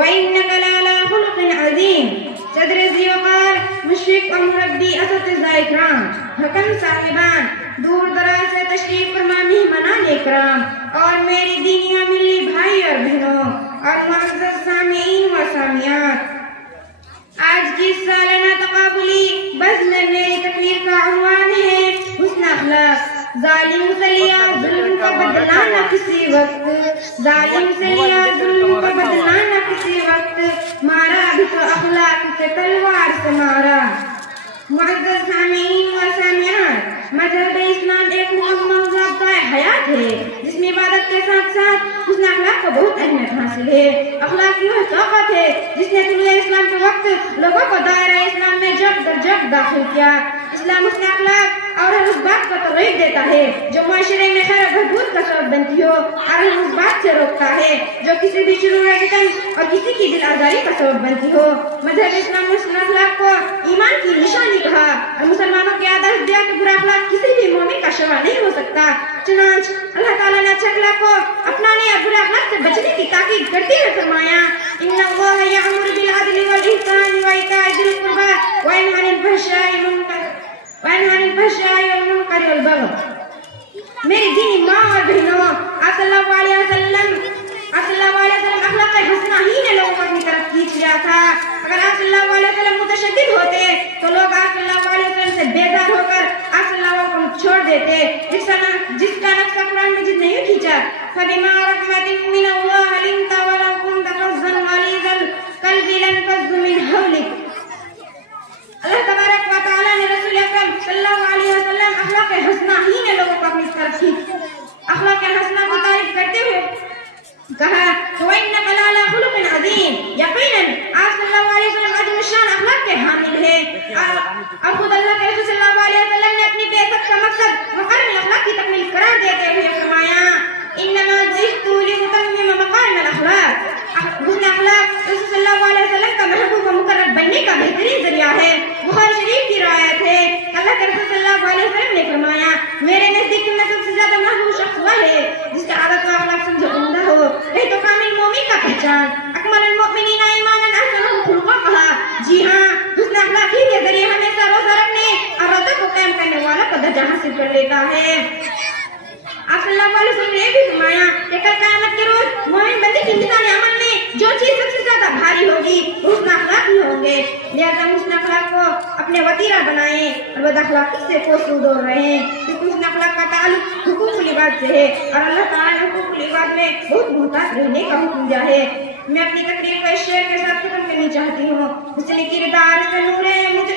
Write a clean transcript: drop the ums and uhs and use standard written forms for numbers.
وَإِنَّكَ لَعَلَىٰ خُلُقٍ عَظِيمٍ۔ صدر ذی وقار، مشرق اور مربی اساتذہ اکرام، حکم صاحبان، دور دراز سے تشریف فرما مہمانان اکرام، اور میری دینی و ملی بھائی اور بہنوں، اور معزز سامعین و سامعات، آج کی سالانہ تقابلی بزم میں میری تقریر کا عنوان ہے حسن اخلاق۔ ظالم سے لیا ظلم کا بدلہ نہ کسی وقت، ظالم سے لیا ظلم کا بدلہ نہ کسی وقت، مارا بھی تو اخلاق سے تلوار سے مارا۔ معزز سامعین و سامعات، مذہب اسلام ایک مکمل ضابطۂ حیات ہے جس میں عبادت کے ساتھ ساتھ حسن اخلاق کو بہت اہمیت حاصل ہے۔ اخلاق کی وہ طاقت ہے جس نے طلوع اسلام کے وقت لوگوں کو دائرہ اسلام میں جب در جب داخل کیا۔ اسلام حسن اخلاق اور اس بات کو ترغیب دیتا ہے جو معاشرے میں خیر و بہبود کا سبب بنتی ہو، اور اس بات سے روکتا ہے جو کسی بھی شرور فتن اور کسی کی دل آزاری کا سبب بنتی ہو۔ مذہب اسلام نے حسن اخلاق کو ایمان کی نشانی کہا اور مسلمانوں کے آدرس دیا کہ برا اخلاق کسی بھی مومن کا شعبہ نہیں ہو سکتا۔ چنانچہ اللہ تعالیٰ نے اچھے اخلاق کو اپنانے اور برے اخلاق سے بچنے کی تاکید کرتے ہوئے فرمایا، ان اللہ یأمر بالعدل والإحسان وإیتاء ذی القربى وینہی عن الفحشاء والمنکر والبغی۔ میری دینی ماں اور بہنوں، آپ صلی اللہ علیہ وسلم اخلاق حسنہ ہی نے لوگوں کو اپنی طرف کھینچ لیا تھا۔ اگر آپ صلی اللہ علیہ وسلم متشدد ہوتے تو لوگ آپ صلی اللہ علیہ وسلم سے بیزار ہو کر آپ صلی اللہ علیہ وسلم کو چھوڑ دیتے، جس کا نقصہ قرآن مجید نے یوں کھینچا، فَبِمَا رَحْمَةٍ مِّنَ اللَّهِ لِنْتَ وَلَوْ كُنْتَ فَظًّا غَلِيظَ الْقَلْبِ لَانفَضُّوا مِنْ حَوْلِكَ۔ اللہ تبارک و تعالیٰ نے رسول اکرم صلی اللہ علیہ وسلم اخلاق حسنہ ہی نے لوگوں کو اپنی طرف کھینچا۔ اخلاق حسنہ کی تعریف کرتے ہوئے کہا وَإِنَّكَ لَعَلَىٰ خُلُقٍ عَظِيمٍ، یقیناً آپ صلی اللہ علیہ وسلم عظیم الشان اخلاق کے حامل ہیں۔ اور خود اللہ کے رسول صلی اللہ علیہ وسلم نے اپنی بعثت کا مقصد مکارم الاخلاق کی تکمیل قرار دیتے ہوئے فرمایا، انما بعثت لأتمم مکارم الاخلاق۔ حسن اخلاق رسول صلی اللہ علیہ وسلم کا محبوب و مقرب بننے کا بہترین ذریعہ ہے۔ بخاری شریف کی روایت ہے کہ اللہ کے رسول صلی اللہ علیہ وسلم نے فرمایا، میرے نزدیک میں سب سے زیادہ محبوب شخص وہ ہے جس کا عادت و اخلاق سمجھو عمدہ ہو۔ یہ تو کامل مومن کا پہچان، اکمل المؤمنین ایمانا احسنهم خلقا کہا۔ جی ہاں، حسن اخلاق ہی کے ذریعے ہمیشہ روزہ رکھنے اور روزہ کو قائم کرنے والا کا درجہ حاصل کر لیتا ہے۔ آپ صلی اللہ علیہ وسلم نے بھی فرمایا کہ کل قیامت کے روز مومن بندے کی میزان عمل میں جو چیز سب سے زیادہ بھاری ہوگی حسن اخلاق ہی ہوں گے، لہذا حسن اخلاق کو اپنے وطیرہ بنائیں اور بد اخلاقی سے کوسوں دور رہیں، کیونکہ حسن اخلاق کا تعلق حقوق العباد سے ہے اور اللہ تعالیٰ نے حقوق العباد میں بہت محتاط رہنے کا حکم دیا ہے۔ میں اپنی تقریر کو اس شعر کے ساتھ ختم کرنی چاہتی ہوں، حسن کردار سے نور مجھ